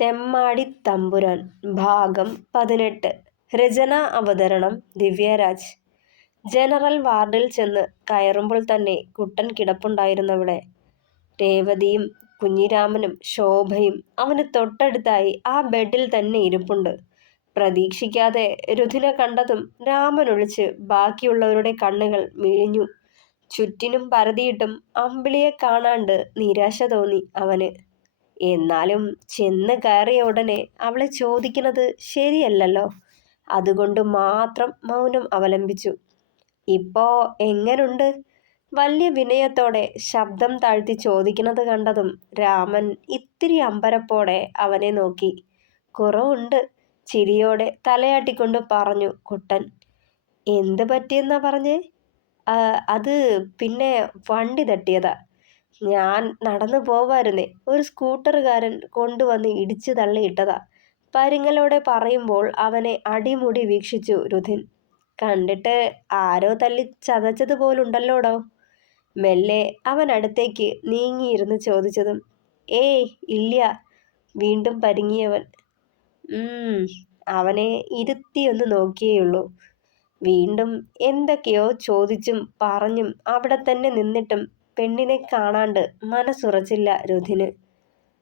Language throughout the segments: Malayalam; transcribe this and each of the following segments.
തെമ്മാടി തമ്പുരാൻ ഭാഗം 18. രചന അവതരണം ദിവ്യരാജ്. ജനറൽ വാർഡിൽ ചെന്ന് കയറുമ്പോൾ തന്നെ കുട്ടൻ കിടപ്പുണ്ടായിരുന്നവിടെ. രേവതിയും കുഞ്ഞിരാമനും ശോഭയും അവന് തൊട്ടടുത്തായി ആ ബെഡിൽ തന്നെ ഇരിപ്പുണ്ട്. പ്രതീക്ഷിക്കാതെ രുധിനെ കണ്ടതും രാമനൊഴിച്ച് ബാക്കിയുള്ളവരുടെ കണ്ണുകൾ മിഴിഞ്ഞു. ചുറ്റിനും പരതിയിട്ടും അമ്പിളിയെ കാണാണ്ട് നിരാശ തോന്നി അവന്. എന്നാലും ചെന്ന് കയറിയ ഉടനെ അവളെ ചോദിക്കുന്നത് ശരിയല്ലല്ലോ. അതുകൊണ്ട് മാത്രം മൗനം അവലംബിച്ചു. ഇപ്പോ എങ്ങനുണ്ട്? വലിയ വിനയത്തോടെ ശബ്ദം താഴ്ത്തി ചോദിക്കുന്നത് കണ്ടതും രാമൻ ഇത്തിരി അമ്പരപ്പോടെ അവനെ നോക്കി. കുറവുണ്ട്, ചിരിയോടെ തലയാട്ടിക്കൊണ്ട് പറഞ്ഞു കുട്ടൻ. എന്ത് പറ്റിയെന്നാ പറഞ്ഞേ? അത് പിന്നെ വണ്ടി തട്ടിയതാ. ഞാൻ നടന്നു പോവായിരുന്നേ, ഒരു സ്കൂട്ടറുകാരൻ കൊണ്ടുവന്ന് ഇടിച്ചു തള്ളിയിട്ടതാ. പരുങ്ങലോടെ പറയുമ്പോൾ അവനെ അടിമുടി വീക്ഷിച്ചു രുധിൻ. കണ്ടിട്ട് ആരോ തല്ലി ചതച്ചതുപോലുണ്ടല്ലോടോ. മെല്ലെ അവൻ അടുത്തേക്ക് നീങ്ങിയിരുന്ന് ചോദിച്ചതും ഏയ് ഇല്ല, വീണ്ടും പരുങ്ങിയവൻ. അവനെ ഇരുത്തിയൊന്ന് നോക്കിയേയുള്ളൂ. വീണ്ടും എന്തൊക്കെയോ ചോദിച്ചും പറഞ്ഞും അവിടെ തന്നെ നിന്നിട്ടും പെണ്ണിനെ കാണാണ്ട് മനസ്സുറച്ചില്ല രുധിന്.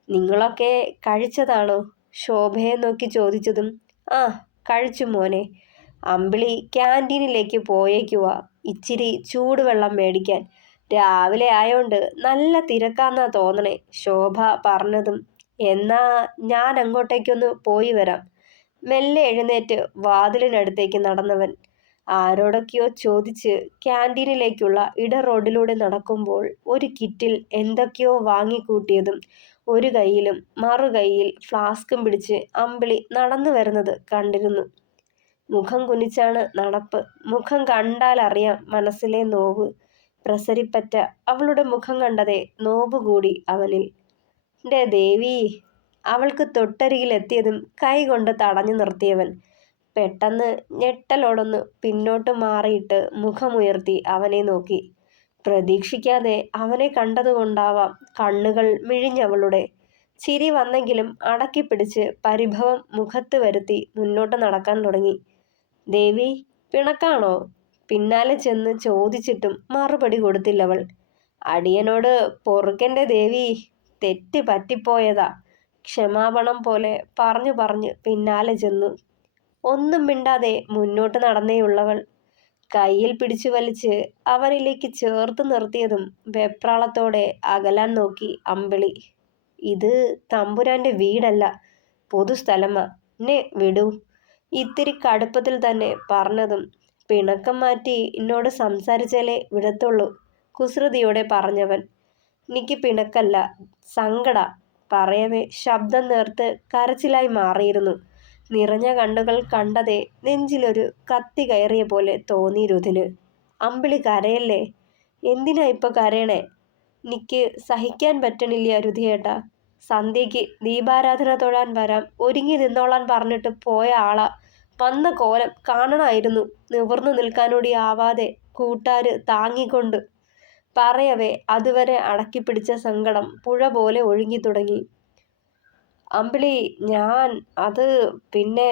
നിങ്ങളൊക്കെ കഴിച്ചതാണോ? ശോഭയെ നോക്കി ചോദിച്ചതും ആ, കഴിച്ചു മോനെ. അമ്പിളി ക്യാൻറ്റീനിലേക്ക് പോയേക്കുവാ, ഇച്ചിരി ചൂടുവെള്ളം മേടിക്കാൻ. രാവിലെ ആയോണ്ട് നല്ല തിരക്കാന്നാ തോന്നണേ, ശോഭ പറഞ്ഞതും. എന്നാ ഞാൻ അങ്ങോട്ടേക്കൊന്ന് പോയി വരാം. മെല്ലെ എഴുന്നേറ്റ് വാതിലിനടുത്തേക്ക് നടന്നവൻ ആരോടൊക്കെയോ ചോദിച്ച് ക്യാൻറ്റീനിലേക്കുള്ള ഇട റോഡിലൂടെ നടക്കുമ്പോൾ ഒരു കിറ്റിൽ എന്തൊക്കെയോ വാങ്ങിക്കൂട്ടിയതും ഒരു കൈയിലും മറുകൈയിൽ ഫ്ലാസ്കും പിടിച്ച് അമ്പിളി നടന്നു വരുന്നത് കണ്ടിരുന്നു. മുഖം കുനിച്ചാണ് നടപ്പ്. മുഖം കണ്ടാലറിയാം മനസ്സിലെ നോവ്. പ്രസരിപ്പറ്റ അവളുടെ മുഖം കണ്ടതേ നോവ് കൂടി അവനിൽ. എൻ്റെ ദേവി! അവൾക്ക് തൊട്ടരികിലെത്തിയതും കൈ കൊണ്ട് തടഞ്ഞു നിർത്തിയവൻ പെട്ടെന്ന് ഞെട്ടലോടൊന്ന് പിന്നോട്ട് മാറിയിട്ട് മുഖമുയർത്തി അവനെ നോക്കി. പ്രതീക്ഷിക്കാതെ അവനെ കണ്ടതുകൊണ്ടാവാം കണ്ണുകൾ മിഴിഞ്ഞവളുടെ. ചിരി വന്നെങ്കിലും അടക്കിപ്പിടിച്ച് പരിഭവം മുഖത്ത് വരുത്തി മുന്നോട്ട് നടക്കാൻ തുടങ്ങി. ദേവി, പിണക്കാണോ? പിന്നാലെ ചെന്ന് ചോദിച്ചിട്ടും മറുപടി കൊടുത്തില്ലവൾ. അടിയനോട് പൊറുക്കൻ്റെ ദേവി, തെറ്റ് പറ്റിപ്പോയതാ. ക്ഷമാപണം പോലെ പറഞ്ഞു പിന്നാലെ ചെന്നു. ഒന്നും മിണ്ടാതെ മുന്നോട്ട് നടന്നേയുള്ളവൾ. കയ്യിൽ പിടിച്ചു വലിച്ച് അവനിലേക്ക് ചേർത്ത് നിർത്തിയതും വെപ്രാളത്തോടെ അകലാൻ നോക്കി അമ്പിളി. ഇത് തമ്പുരാന്റെ വീടല്ല, പൊതുസ്ഥലമാ, എന്നെ വിടൂ. ഇത്തിരി കടുപ്പത്തിൽ തന്നെ പറഞ്ഞതും പിണക്കം മാറ്റി എന്നോട് സംസാരിച്ചാലേ വിടത്തുള്ളൂ, കുസൃതിയോടെ പറഞ്ഞവൻ. എനിക്ക് പിണക്കല്ല, സങ്കട. പറയവേ ശബ്ദം നേർത്ത് കരച്ചിലായി മാറിയിരുന്നു. നിറഞ്ഞ കണ്ണുകൾ കണ്ടതേ നെഞ്ചിലൊരു കത്തി കയറിയ പോലെ തോന്നി രുധിന്. അമ്പിളി കരയല്ലേ. എന്തിനാ ഇപ്പൊ കരയണേ? എനിക്ക് സഹിക്കാൻ പറ്റണില്ല രുധിയേട്ടാ. സന്ധ്യയ്ക്ക് ദീപാരാധന തൊഴാൻ വരാം, ഒരുങ്ങി നിന്നോളാൻ പറഞ്ഞിട്ട് പോയ ആളാ. വന്ന കോലം കാണണമായിരുന്നു. നിവർന്നു നിൽക്കാനൂടി ആവാതെ കൂട്ടാര് താങ്ങിക്കൊണ്ട്. പറയവേ അതുവരെ അടക്കിപ്പിടിച്ച സങ്കടം പുഴ പോലെ ഒഴുകി തുടങ്ങി. അമ്പിളി, അത് പിന്നെ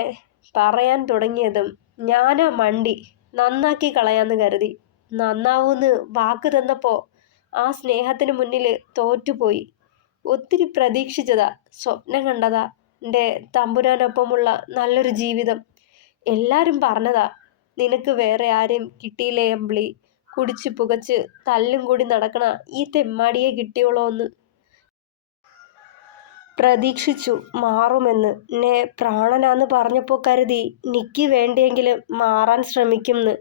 പറയാൻ തുടങ്ങിയതും ഞാനാ മണ്ടി. നന്നാക്കി കളയാന്ന് കരുതി. നന്നാവൂന്ന് വാക്ക് തന്നപ്പോ ആ സ്നേഹത്തിന് മുന്നിൽ തോറ്റുപോയി. ഒത്തിരി പ്രതീക്ഷിച്ചതാ, സ്വപ്നം കണ്ടതാ, എൻ്റെ തമ്പുരാനൊപ്പമുള്ള നല്ലൊരു ജീവിതം. എല്ലാരും പറഞ്ഞതാ, നിനക്ക് വേറെ ആരെയും കിട്ടിയില്ലേ അമ്പിളി. കുടിച്ച് പുകച്ച് തല്ലും കൂടി നടക്കണ ഈ തെമ്മാടിയെ കിട്ടിയോളോന്ന്. പ്രതീക്ഷിച്ചു മാറുമെന്ന്. എന്നെ പ്രാണനാന്ന് പറഞ്ഞപ്പോൾ കരുതി നിക്ക് വേണ്ടിയെങ്കിലും മാറാൻ ശ്രമിക്കുംന്ന്.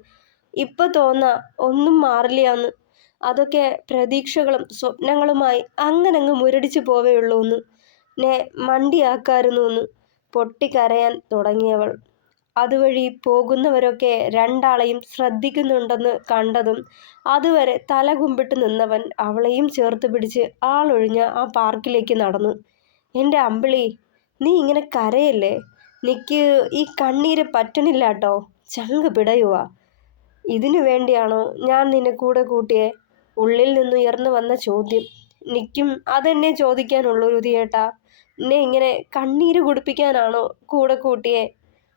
ഇപ്പൊ തോന്നാ ഒന്നും മാറില്ലാന്ന്. അതൊക്കെ പ്രതീക്ഷകളും സ്വപ്നങ്ങളുമായി അങ്ങനങ്ങ് മുരടിച്ചു പോവേയുള്ളൂന്ന്. എന്നെ മണ്ടിയാക്കാരുന്നു. പൊട്ടിക്കരയാൻ തുടങ്ങിയവൾ. അതുവഴി പോകുന്നവരൊക്കെ രണ്ടാളെയും ശ്രദ്ധിക്കുന്നുണ്ടെന്ന് കണ്ടതും അതുവരെ തല കുമ്പിട്ട് നിന്നവൻ അവളെയും ചേർത്ത് പിടിച്ച് ആളൊഴിഞ്ഞ ആ പാർക്കിലേക്ക് നടന്നു. എൻ്റെ അമ്പിളി, നീ ഇങ്ങനെ കരയല്ലേ. നിക്ക് ഈ കണ്ണീര് പറ്റണില്ലാട്ടോ, ചങ്ക് പിടയുവാ. ഇതിനു വേണ്ടിയാണോ ഞാൻ നിന്നെ കൂടെ കൂട്ടിയേ? ഉള്ളിൽ നിന്നുയർന്നു വന്ന ചോദ്യം. നിക്കും അതെന്നെ ചോദിക്കാനുള്ളൂ രുധിയേട്ടാ. എന്നെ ഇങ്ങനെ കണ്ണീര് കുടിപ്പിക്കാനാണോ കൂടെ കൂട്ടിയെ?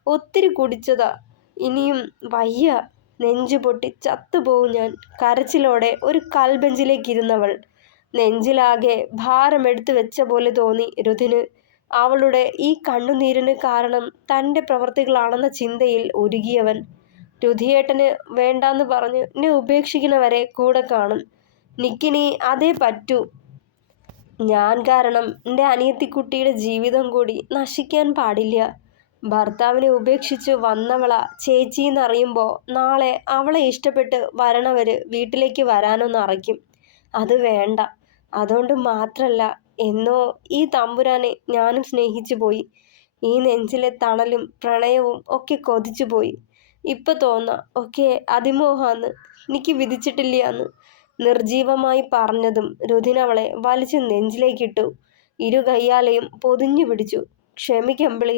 ഒത്തിരി കുടിച്ചതാ, ഇനിയും വയ്യ. നെഞ്ചു പൊട്ടി ചത്തുപോവും ഞാൻ. കരച്ചിലോടെ ഒരു കൽബെഞ്ചിലേക്കിരുന്നവൾ. നെഞ്ചിലാകെ ഭാരമെടുത്തു വെച്ച പോലെ തോന്നി രുധിന്. അവളുടെ ഈ കണ്ണുനീരിന് കാരണം തൻ്റെ പ്രവൃത്തികളാണെന്ന ചിന്തയിൽ ഉരുകിയവൻ. രുധിയേട്ടന് വേണ്ടാന്ന് പറഞ്ഞ് എന്നെ ഉപേക്ഷിക്കുന്നവരെ കൂടെ കാണും. നിക്കിനി അതേ പറ്റൂ. ഞാൻ കാരണം എൻ്റെ അനിയത്തിക്കുട്ടിയുടെ ജീവിതം കൂടി നശിക്കാൻ പാടില്ല. ഭർത്താവിനെ ഉപേക്ഷിച്ച് വന്നവളാ ചേച്ചിന്നറിയുമ്പോൾ നാളെ അവളെ ഇഷ്ടപ്പെട്ട് വരണവര് വീട്ടിലേക്ക് വരാനൊന്ന് അറയ്ക്കും. അത് വേണ്ട. അതുകൊണ്ട് മാത്രല്ല, എന്നോ ഈ തമ്പുരാനെ ഞാനും സ്നേഹിച്ചു പോയി. ഈ നെഞ്ചിലെ തണലും പ്രണയവും ഒക്കെ കൊതിച്ചു പോയി. ഇപ്പൊ തോന്നാ ഒക്കെ അതിമോഹാന്ന്, എനിക്ക് വിധിച്ചിട്ടില്ലാന്ന്. നിർജീവമായി പറഞ്ഞതും രുധിനവളെ വലിച്ചു നെഞ്ചിലേക്കിട്ടു. ഇരു കയ്യാലെയും പൊതിഞ്ഞു പിടിച്ചു. ക്ഷമിക്കമ്പിളി,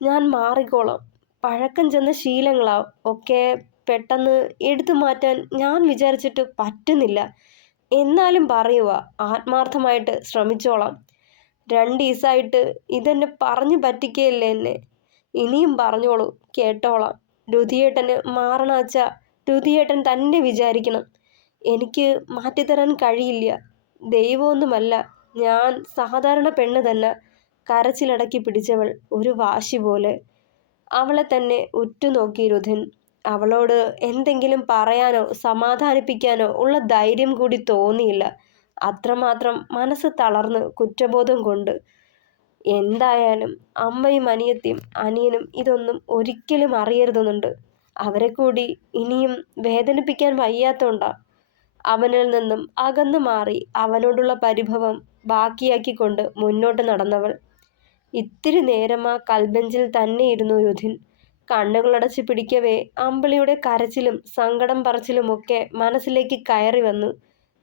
ഞാൻ മാറിക്കോളാം. പഴക്കം ചെന്ന ശീലങ്ങളാ ഒക്കെ പെട്ടെന്ന് എടുത്തു മാറ്റാൻ ഞാൻ വിചാരിച്ചിട്ട് പറ്റുന്നില്ല. എന്നാലും പറയുക, ആത്മാർത്ഥമായിട്ട് ശ്രമിച്ചോളാം. 2 ദിവസമായിട്ട് ഇതെന്നെ പറഞ്ഞു പറ്റിക്കുകയല്ലേ എന്നെ. ഇനിയും പറഞ്ഞോളൂ, കേട്ടോളാം. രുധിയേട്ടന് മാറണാച്ച രുധിയേട്ടൻ തന്നെ വിചാരിക്കണം. എനിക്ക് മാറ്റിത്തരാൻ കഴിയില്ല. ദൈവമൊന്നുമല്ല, ഞാൻ സാധാരണ പെണ്ണ് തന്നെ. കരച്ചിലടക്കി പിടിച്ചവൾ ഒരു വാശി പോലെ. അവളെ തന്നെ ഉറ്റുനോക്കി രുധിൻ. അവളോട് എന്തെങ്കിലും പറയാനോ സമാധാനിപ്പിക്കാനോ ഉള്ള ധൈര്യം കൂടി തോന്നിയില്ല. അത്രമാത്രം മനസ്സ് തളർന്ന് കുറ്റബോധം കൊണ്ട്. എന്തായാലും അമ്മയും അനിയത്തിയും അനിയനും ഇതൊന്നും ഒരിക്കലും അറിയരുതെന്നുണ്ട്. അവരെ കൂടി ഇനിയും വേദനിപ്പിക്കാൻ വയ്യാത്തോണ്ടാ അവനിൽ നിന്നും അകന്നു മാറി അവനോടുള്ള പരിഭവം ബാക്കിയാക്കിക്കൊണ്ട് മുന്നോട്ട് നടന്നവൾ. ഇത്തിരി നേരം ആ കൽബെഞ്ചിൽ തന്നെ ഇരുന്നു രുധിൻ. കണ്ണുകളടച്ച് പിടിക്കവേ അമ്പിളിയുടെ കരച്ചിലും സങ്കടം പറച്ചിലുമൊക്കെ മനസ്സിലേക്ക് കയറി വന്നു.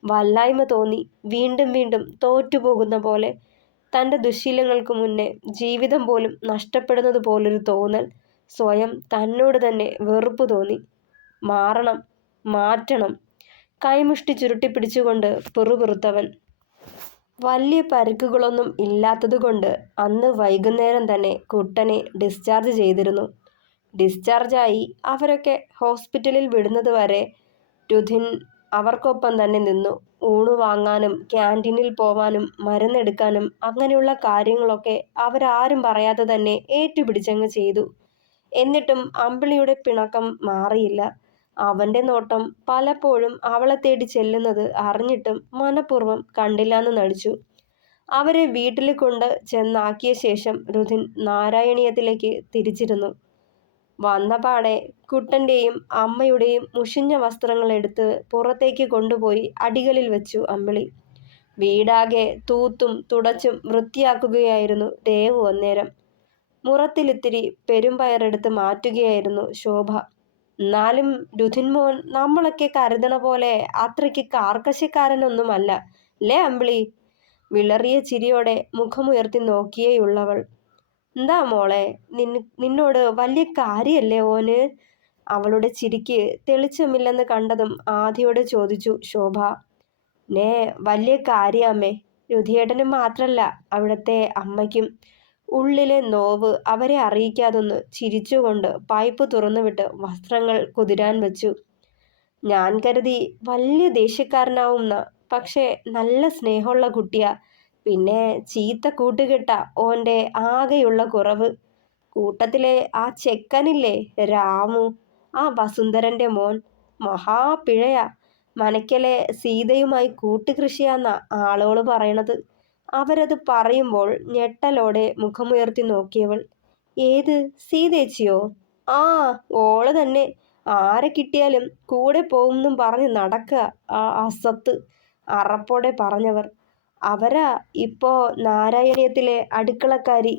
വല്ലായ്മ തോന്നി. വീണ്ടും വീണ്ടും തോറ്റുപോകുന്ന പോലെ. തൻ്റെ ദുശ്ശീലങ്ങൾക്ക് മുന്നേ ജീവിതം പോലും നഷ്ടപ്പെടുന്നത് പോലൊരു തോന്നൽ. സ്വയം തന്നോട് തന്നെ വെറുപ്പ് തോന്നി. മാറണം, മാറ്റണം. കൈമുഷ്ടി ചുരുട്ടിപ്പിടിച്ചുകൊണ്ട് പിറുപിറുത്തവൻ. വലിയ പരിക്കുകളൊന്നും ഇല്ലാത്തതുകൊണ്ട് അന്ന് വൈകുന്നേരം തന്നെ കുട്ടനെ ഡിസ്ചാർജ് ചെയ്തിരുന്നു. ഡിസ്ചാർജായി അവരൊക്കെ ഹോസ്പിറ്റലിൽ വിടുന്നത് വരെ രുധിൻ അവർക്കൊപ്പം തന്നെ നിന്നു. ഊണ് വാങ്ങാനും ക്യാൻറ്റീനിൽ പോവാനും മരുന്നെടുക്കാനും അങ്ങനെയുള്ള കാര്യങ്ങളൊക്കെ അവരാരും പറയാതെ തന്നെ ഏറ്റുപിടിച്ചങ്ങ് ചെയ്തു. എന്നിട്ടും അമ്പിളിയുടെ പിണക്കം മാറിയില്ല. അവൻ്റെ നോട്ടം പലപ്പോഴും അവളെ തേടി ചെല്ലുന്നത് അറിഞ്ഞിട്ടും മനഃപൂർവ്വം കണ്ടില്ലാന്ന് നടിച്ചു. അവരെ വീട്ടിൽ കൊണ്ട് ചെന്നാക്കിയ ശേഷം രുധിൻ നാരായണീയത്തിലേക്ക് തിരിച്ചിരുന്നു. വന്നപാടെ കുട്ടൻ്റെയും അമ്മയുടെയും മുഷിഞ്ഞ വസ്ത്രങ്ങൾ എടുത്ത് പുറത്തേക്ക് കൊണ്ടുപോയി അടികളിൽ വെച്ചു അമ്പിളി. വീടാകെ തൂത്തും തുടച്ചും വൃത്തിയാക്കുകയായിരുന്നു ദേവു അന്നേരം. മുറത്തിലിത്തിരി പെരുമ്പയറെടുത്ത് മാറ്റുകയായിരുന്നു ശോഭ. എന്നാലും രുധിൻമോൻ നമ്മളൊക്കെ കരുതണ പോലെ അത്രയ്ക്ക് കാർക്കശ്യക്കാരനൊന്നുമല്ല അല്ലേ അമ്പിളി? വിളറിയ ചിരിയോടെ മുഖമുയർത്തി നോക്കിയേയുള്ളവൾ. എന്താ മോളെ, നിന്നോട് വലിയ കാര്യല്ലേ ഓന്? അവളുടെ ചിരിക്ക് തെളിച്ചമില്ലെന്ന് കണ്ടതും ആദിയോട് ചോദിച്ചു ശോഭ. നേ വലിയ കാര്യാമ്മേ. രുധിയേട്ടന് മാത്രല്ല അവിടുത്തെ അമ്മയ്ക്കും. ഉള്ളിലെ നോവ് അവരെ അറിയിക്കാതൊന്ന് ചിരിച്ചുകൊണ്ട് പൈപ്പ് തുറന്നുവിട്ട് വസ്ത്രങ്ങൾ കുതിരാൻ വെച്ചു. ഞാൻ കരുതി വലിയ ദേഷ്യക്കാരനാവുന്ന, പക്ഷേ നല്ല സ്നേഹമുള്ള കുട്ടിയാ. പിന്നെ ചീത്ത കൂട്ടുകെട്ടാ ഓൻ്റെ ആകെയുള്ള കുറവ്. കൂട്ടത്തിലെ ആ ചെക്കനില്ലേ രാമു, ആ വസുന്ധരൻ്റെ മോൻ, മഹാപിഴയാ. മനക്കലെ സീതയുമായി കൂട്ടുകൃഷിയാന്നാ ആളുകൾ പറയണത്. അവരത് പറയുമ്പോൾ ഞെട്ടലോടെ മുഖമുയർത്തി നോക്കിയവൾ. ഏത് സീതേച്ചിയോ? ആ, ഓള് തന്നെ. ആരെ കിട്ടിയാലും കൂടെ പോകുമെന്നും പറഞ്ഞ് നടക്കുക ആ അസത്ത്, അറപ്പോടെ പറഞ്ഞവർ. അവരാ ഇപ്പോ നാരായണീയത്തിലെ അടുക്കളക്കാരി.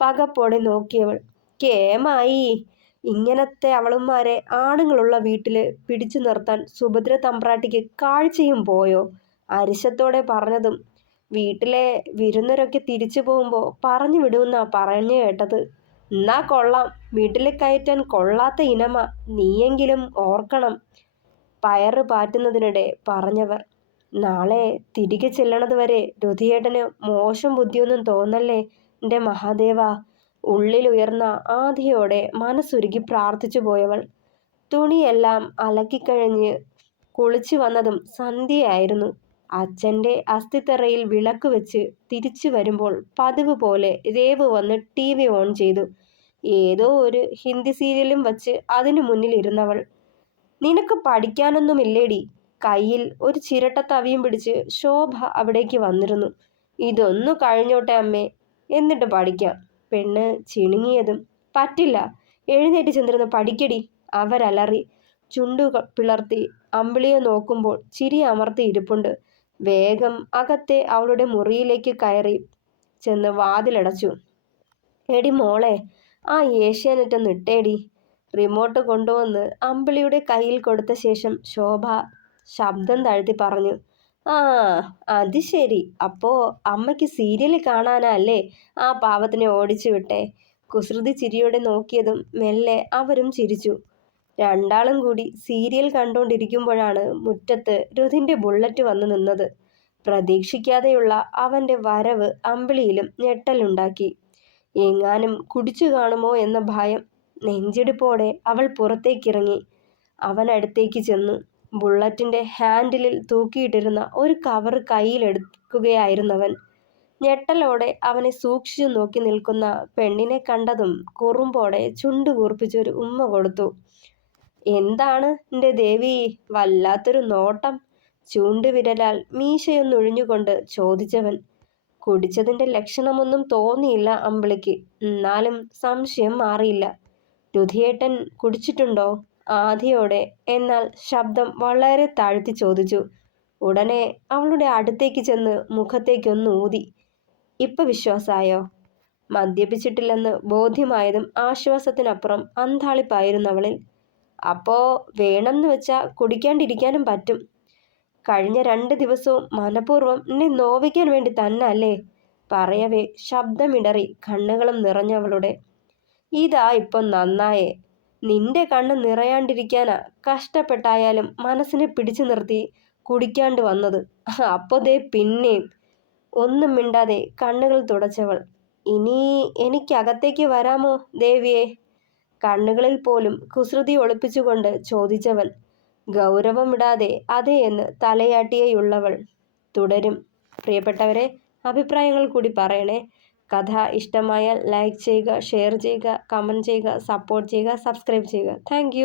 പകപ്പോടെ നോക്കിയവൾ. കേമായി. ഇങ്ങനത്തെ അവളുമാരെ ആണുങ്ങളുള്ള വീട്ടില് പിടിച്ചു നിർത്താൻ സുഭദ്ര തമ്പ്രാട്ടിക്ക് കാഴ്ചയും പോയോ? അരിശത്തോടെ പറഞ്ഞതും വീട്ടിലെ വിരുന്നരൊക്കെ തിരിച്ചു പോകുമ്പോൾ പറഞ്ഞു വിടുമെന്നാ പറഞ്ഞു കേട്ടത്. എന്നാ കൊള്ളാം, വീട്ടിൽ കയറ്റാൻ കൊള്ളാത്ത ഇനമാ. നീയെങ്കിലും ഓർക്കണം, പയറ് പാറ്റുന്നതിനിടെ പറഞ്ഞവർ. നാളെ തിരികെ ചെല്ലണത് വരെ രുധിയേട്ടന് മോശം ബുദ്ധിയൊന്നും തോന്നല്ലേ എൻ്റെ മഹാദേവ. ഉള്ളിലുയർന്ന ആധിയോടെ മനസ്സുരുകി പ്രാർത്ഥിച്ചു പോയവൾ. തുണിയെല്ലാം അലക്കിക്കഴിഞ്ഞ് കുളിച്ചു വന്നതും സന്ധ്യയായിരുന്നു. അച്ഛൻ്റെ അസ്ഥിത്തറയിൽ വിളക്ക് വെച്ച് തിരിച്ചു വരുമ്പോൾ പതിവ് പോലെ രേവു വന്ന് TV ഓൺ ചെയ്തു. ഏതോ ഒരു ഹിന്ദി സീരിയലും വച്ച് അതിനു മുന്നിൽ ഇരുന്നവൾ. നിനക്ക് പഠിക്കാനൊന്നുമില്ലേടി? കയ്യിൽ ഒരു ചിരട്ട തവിയും പിടിച്ച് ശോഭ അവിടേക്ക് വന്നിരുന്നു. ഇതൊന്നു കഴിഞ്ഞോട്ടെ അമ്മേ, എന്നിട്ട് പഠിക്കാം. പെണ്ണ് ചിണുങ്ങിയതും പറ്റില്ല, എഴുന്നേറ്റ് ചെന്നിരുന്ന് പഠിക്കടി. അവരലറി. ചുണ്ടു പിളർത്തി അമ്പിളിയെ നോക്കുമ്പോൾ ചിരി അമർത്തി ഇരിപ്പുണ്ട്. വേഗം അകത്തെ അവളുടെ മുറിയിലേക്ക് കയറി ചെന്ന് വാതിലടച്ചു. എടി മോളെ, ആ ഏഷ്യാനെറ്റ് ഒന്ന് ഇട്ടേടി. റിമോട്ട് കൊണ്ടുവന്ന് അമ്പിളിയുടെ കയ്യിൽ കൊടുത്ത ശേഷം ശോഭ ശബ്ദം താഴ്ത്തി പറഞ്ഞു. ആ, അത് ശരി. അപ്പോ അമ്മയ്ക്ക് സീരിയൽ കാണാനല്ലേ ആ പാവത്തിനെ ഓടിച്ചു വിട്ടേ? കുസൃതി ചിരിയോടെ നോക്കിയതും മെല്ലെ അവരും ചിരിച്ചു. രണ്ടാളും കൂടി സീരിയൽ കണ്ടുകൊണ്ടിരിക്കുമ്പോഴാണ് മുറ്റത്ത് രുധിൻ്റെ ബുള്ളറ്റ് വന്നു നിന്നത്. പ്രതീക്ഷിക്കാതെയുള്ള അവൻ്റെ വരവ് അമ്പിളിയിലും ഞെട്ടലുണ്ടാക്കി. എങ്ങാനും കുടിച്ചു കാണുമോ എന്ന ഭയം. നെഞ്ചിടിപ്പോടെ അവൾ പുറത്തേക്കിറങ്ങി. അവനടുത്തേക്ക് ചെന്നു. ബുള്ളറ്റിൻ്റെ ഹാൻഡിലിൽ തൂക്കിയിട്ടിരുന്ന ഒരു കവർ കയ്യിലെടുക്കുകയായിരുന്നവൻ. ഞെട്ടലോടെ അവനെ സൂക്ഷിച്ചു നോക്കി നിൽക്കുന്ന പെണ്ണിനെ കണ്ടതും കുറുമ്പോടെ ചുണ്ടു കൂർപ്പിച്ചൊരു ഉമ്മ കൊടുത്തു. എന്താണ് എൻ്റെ ദേവി, വല്ലാത്തൊരു നോട്ടം? ചൂണ്ടുവിരലാൽ മീശയൊന്നൊഴിഞ്ഞുകൊണ്ട് ചോദിച്ചവൻ. കുടിച്ചതിൻ്റെ ലക്ഷണമൊന്നും തോന്നിയില്ല അമ്പിളിക്ക്. എന്നാലും സംശയം മാറിയില്ല. രുധിയേട്ടൻ കുടിച്ചിട്ടുണ്ടോ? ആധിയോടെ, എന്നാൽ ശബ്ദം വളരെ താഴ്ത്തി ചോദിച്ചു. ഉടനെ അവളുടെ അടുത്തേക്ക് ചെന്ന് മുഖത്തേക്കൊന്ന് ഊതി. ഇപ്പൊ വിശ്വാസായോ? മദ്യപിച്ചിട്ടില്ലെന്ന് ബോധ്യമായതും ആശ്വാസത്തിനപ്പുറം അന്താളിപ്പായിരുന്നവളിൽ. അപ്പോ വേണമെന്ന് വെച്ചാൽ കുടിക്കാണ്ടിരിക്കാനും പറ്റും. കഴിഞ്ഞ 2 ദിവസവും മനഃപൂർവ്വം എന്നെ നോവിക്കാൻ വേണ്ടി തന്നെ അല്ലേ? പറയവേ ശബ്ദമിടറി കണ്ണുകളും നിറഞ്ഞവളുടെ. ഇതാ ഇപ്പം നന്നായേ. നിന്റെ കണ്ണ് നിറയാണ്ടിരിക്കാനാ കഷ്ടപ്പെട്ടായാലും മനസ്സിനെ പിടിച്ചു നിർത്തി കുടിക്കാണ്ട് വന്നത്. അപ്പോ ദേ പിന്നെയും. ഒന്നും മിണ്ടാതെ കണ്ണുകൾ തുടച്ചവൾ. ഇനി എനിക്കകത്തേക്ക് വരാമോ ദേവിയെ? കണ്ണുകളിൽ പോലും കുസൃതി ഒളിപ്പിച്ചുകൊണ്ട് ചോദിച്ചവൻ. ഗൗരവമിടാതെ അതെ എന്ന് തലയാട്ടിയേയുള്ളവൾ. തുടരും. പ്രിയപ്പെട്ടവരെ, അഭിപ്രായങ്ങൾ കൂടി പറയണേ. കഥ ഇഷ്ടമായാൽ ലൈക്ക് ചെയ്യുക, ഷെയർ ചെയ്യുക, കമൻറ്റ് ചെയ്യുക, സപ്പോർട്ട് ചെയ്യുക, സബ്സ്ക്രൈബ് ചെയ്യുക. താങ്ക്